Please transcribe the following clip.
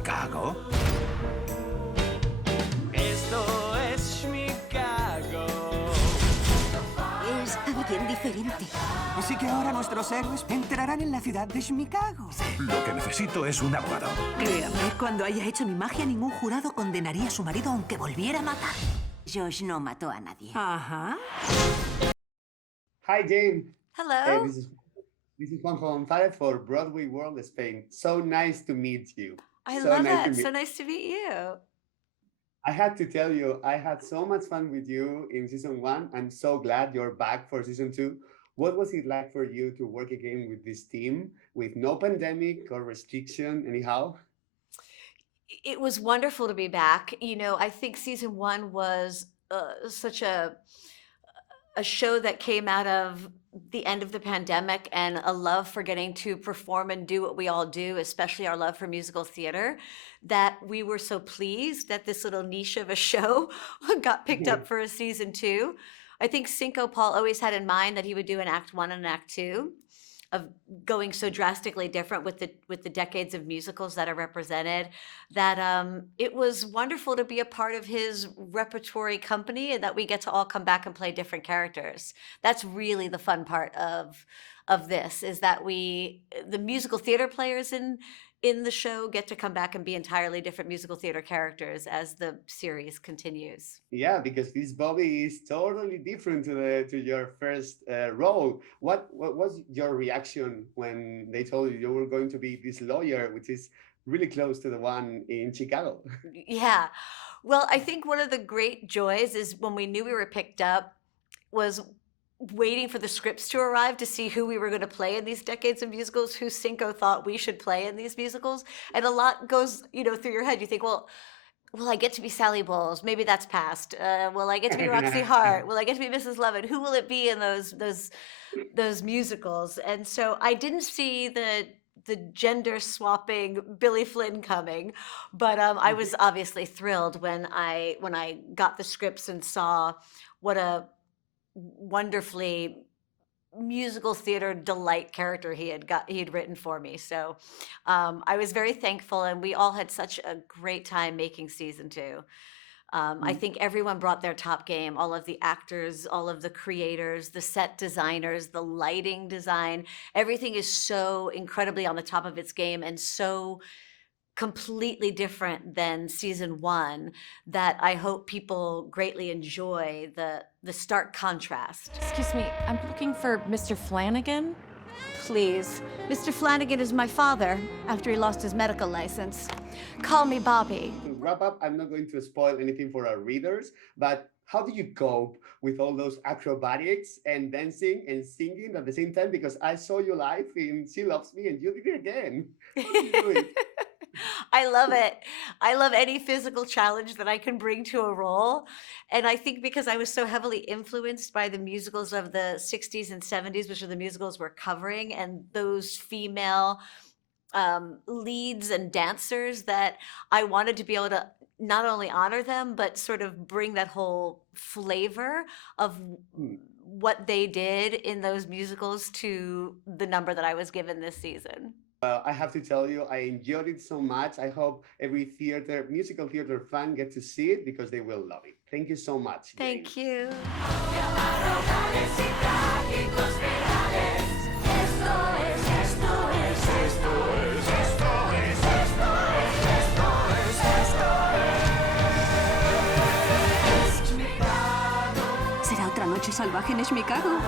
Chicago? Esto es Chicago. Es alguien diferente. Así que ahora nuestros héroes entrarán en la ciudad de Chicago. Lo que necesito es un abogado. Créame, cuando haya hecho mi magia, ningún jurado condenaría a su marido aunque volviera a matar. Josh no mató a nadie. Ajá. Hi, Jane. Hello. This is Juan González for Broadway World Spain. So nice to meet you. I So love nice to it. meet- So nice to meet you. I had to tell you, I had so much fun with you in season 1. I'm so glad you're back for season 2. What was it like for you to work again with this team with no pandemic or restriction anyhow? It was wonderful to be back. You know, I think season 1 was such a show that came out of the end of the pandemic and a love for getting to perform and do what we all do, especially our love for musical theater, that we were so pleased that this little niche of a show got picked up for a season 2. I think Cinco Paul always had in mind that he would do an act 1 and an act 2 of going so drastically different with the decades of musicals that are represented, that it was wonderful to be a part of his repertory company and that we get to all come back and play different characters. That's really the fun part of this, is that the musical theater players in the show get to come back and be entirely different musical theater characters as the series continues. Yeah, because this Bobby is totally different to your first role. What was your reaction when they told you were going to be this lawyer, which is really close to the one in Chicago? Yeah. Well, I think one of the great joys is when we knew we were picked up was waiting for the scripts to arrive to see who we were going to play in these decades of musicals, who Cinco thought we should play in these musicals. And a lot goes, through your head. You think, well, will I get to be Sally Bowles? Maybe that's past. Will I get to be Roxy Hart? Will I get to be Mrs. Lovett? Who will it be in those musicals? And so I didn't see the gender swapping Billy Flynn coming, but I was obviously thrilled when I got the scripts and saw what a wonderfully musical theater delight character he had written for me. So I was very thankful, and we all had such a great time making season 2. I think everyone brought their top game, all of the actors, all of the creators, the set designers, the lighting design. Everything is so incredibly on the top of its game and so completely different than season 1 that I hope people greatly enjoy the stark contrast. Excuse me, I'm looking for Mr. Flanagan. Please, Mr. Flanagan is my father after he lost his medical license. Call me Bobby. To wrap up, I'm not going to spoil anything for our readers, but how do you cope with all those acrobatics and dancing and singing at the same time? Because I saw you live in She Loves Me and you did it again. How do you do it? I love it. I love any physical challenge that I can bring to a role. And I think because I was so heavily influenced by the musicals of the 60s and 70s, which are the musicals we're covering, and those female leads and dancers, that I wanted to be able to not only honor them, but sort of bring that whole flavor of what they did in those musicals to the number that I was given this season. I have to tell you, I enjoyed it so much. I hope every musical theater fan gets to see it because they will love it. Thank you so much. Jane. Thank you. ¿Será otra noche salvaje en Chicago?